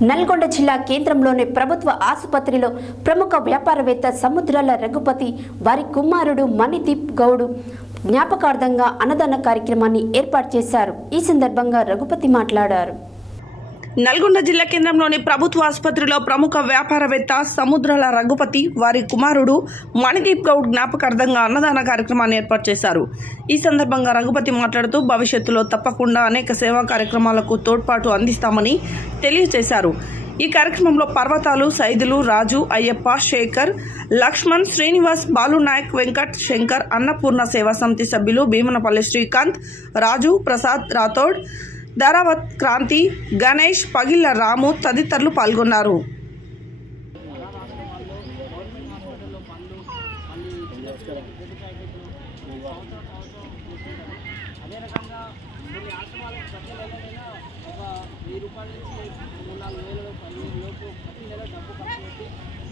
నల్గొండ జిల్లా కేంద్రంలోని ప్రభుత్వ ఆసుపత్రిలో ప్రముఖ వ్యాపారవేత్త సముద్రాల రఘుపతి వారి కుమారుడు మణిదీప్ గౌడ్ జ్ఞాపకార్థంగా అన్నదాన కార్యక్రమాన్ని ఏర్పాటు చేశారు. ఈ సందర్భంగా రఘుపతి మాట్లాడారు. నల్గొండ జిల్లా కేంద్రంలోని ప్రభుత్వ ఆసుపత్రిలో ప్రముఖ వ్యాపారవేత్త సముద్రాల రఘుపతి వారి కుమారుడు మణిదీప్ గౌడ్ జ్ఞాపకార్థంగా అన్నదాన కార్యక్రమాన్ని ఏర్పాటు చేశారు. ఈ సందర్భంగా రఘుపతి మాట్లాడుతూ భవిష్యత్తులో తప్పకుండా అనేక సేవా కార్యక్రమాలకు తోడ్పాటు అందిస్తామని తెలియజేశారు. ఈ కార్యక్రమంలో పర్వతాలు, సైదులు, రాజు, అయ్యప్ప, శేఖర్, లక్ష్మణ్, శ్రీనివాస్, బాలునాయక్, వెంకట్, శంకర్, అన్నపూర్ణ సేవా సమితి సభ్యులు భీమనపల్లి శ్రీకాంత్, రాజు, ప్రసాద్ రాథోడ్, ధారావత్, క్రాంతి, గణేష్, పగిళ్ల రాము తదితరులు పాల్గొన్నారు.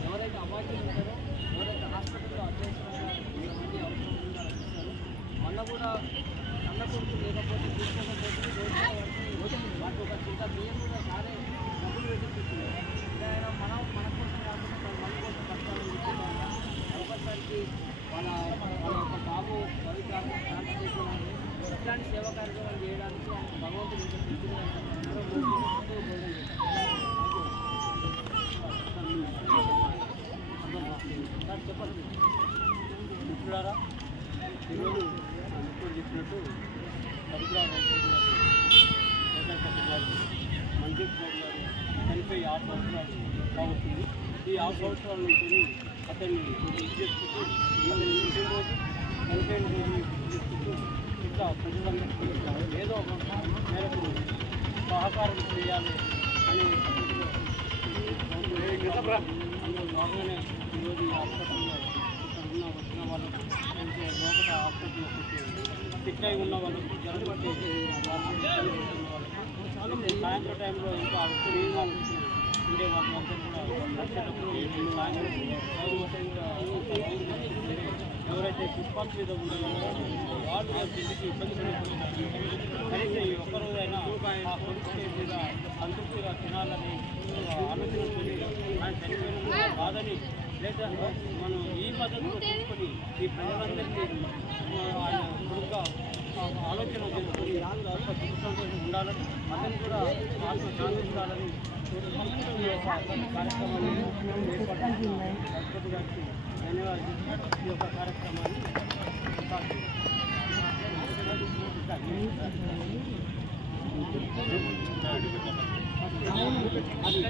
ఎవరైతే అవార్డులు ఉంటారో, ఎవరైతే హాస్పిటల్లో అడ్మిట్ మొన్న కూడా అన్న కొడుకు లేకపోతే తీసుకోకపోతే వాటి ఒక చింత బియ్యం కూడా సారే డబ్బులు పెట్టించుకుంటుంది. ఆయన మన కోసం కాకుండా మన కోసం కష్టాలు అవకాశానికి వాళ్ళ యొక్క బాబు భవిష్యత్తు శాంతి చేసుకోవడానికి ఇట్లాంటి సేవా కార్యక్రమాలు చేయడానికి భగవంతుడు చెప్పండి మిత్రులారా, ఈరోజు ఇప్పుడు చెప్పినట్టు సముద్రాల మణిదీప్ గౌడ్ గారు చనిపోయి 6 సంవత్సరాలు కావస్తుంది. ఈ 6 సంవత్సరాల నుంచి అతన్ని చేసుకుంటూ రోజు చనిపోయిన రోజు చేసుకుంటూ ఇంకా ప్రజలందరికీ ఏదో ఒక మేరకు సహకారం చేయాలి అనే అందులో భాగంగానే ఈరోజు ఈ హాస్పిటల్లో వచ్చిన వాళ్ళకు లోపల హాస్పిటల్లో సిక్ అయి ఉన్న వాళ్ళకు జరుగుబట్టి సాయంత్రం టైంలో ఇంకా అప్పుడు ఉండే వాళ్ళందరూ కూడా ఎవరైతే ఫుట్పాత్ మీద ఉండేవాళ్ళో వాళ్ళు ఇంటికి ఇబ్బంది పడిపోతున్నారు. కనీసం ఈ ఒక్కరోజైనా ఆ కొడుకు మీద సంతృప్తిగా తినాలని ఆలోచనతో ఆయన చనిపోయిన బాధని లేదా మనం ఈ పద్ధతిలో తీసుకొని ఈ ప్రజలందరికీ ఆయన కొడుకుగా ఆలోచన చేసుకొని సంతోషంగా ఉండాలని, అతను కూడా ఆత్మ శాంతించాలని ఈ యొక్క కార్యక్రమాన్ని ఏర్పాటు గణపతి గారికి ధన్యవాదాలు. ఈ యొక్క కార్యక్రమాన్ని అది